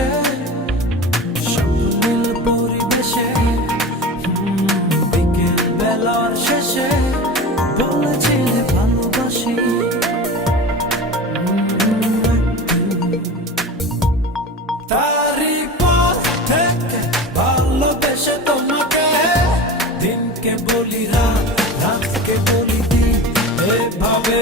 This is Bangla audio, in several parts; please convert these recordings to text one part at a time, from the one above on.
আকাশে স্বপ্নের পরিবেশে বিকেল বেলার শেষে বলেছিলে ভালোবাসি। তারি পথ থেকে ভালোবেসে তোমাকে, দিনকে বলি রাত, রাতকে বলি দিন, এভাবে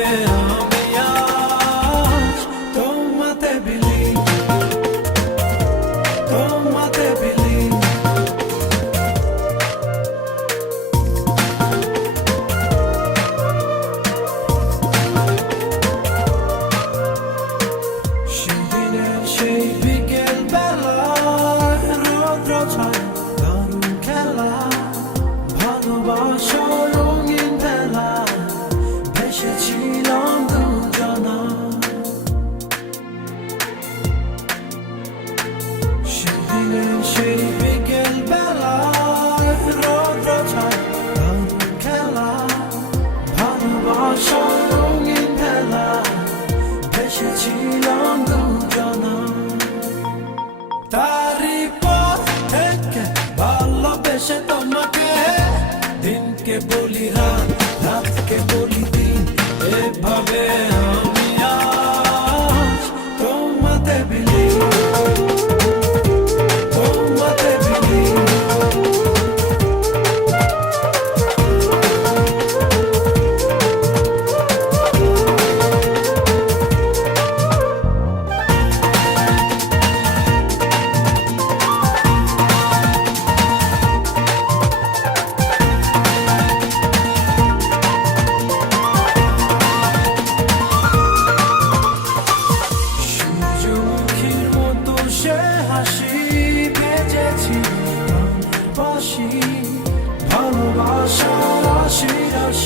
shape Shut up.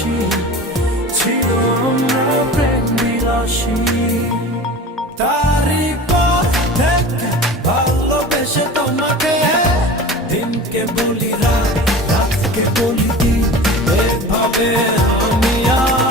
বিলাসী ছিল আমরা প্রেম বিলাসী তারই পর দেখতে ভালোবেসে তোমাকে দিনকে বলি, রাত, রাতকে বলি দিন এভাবে আমি আর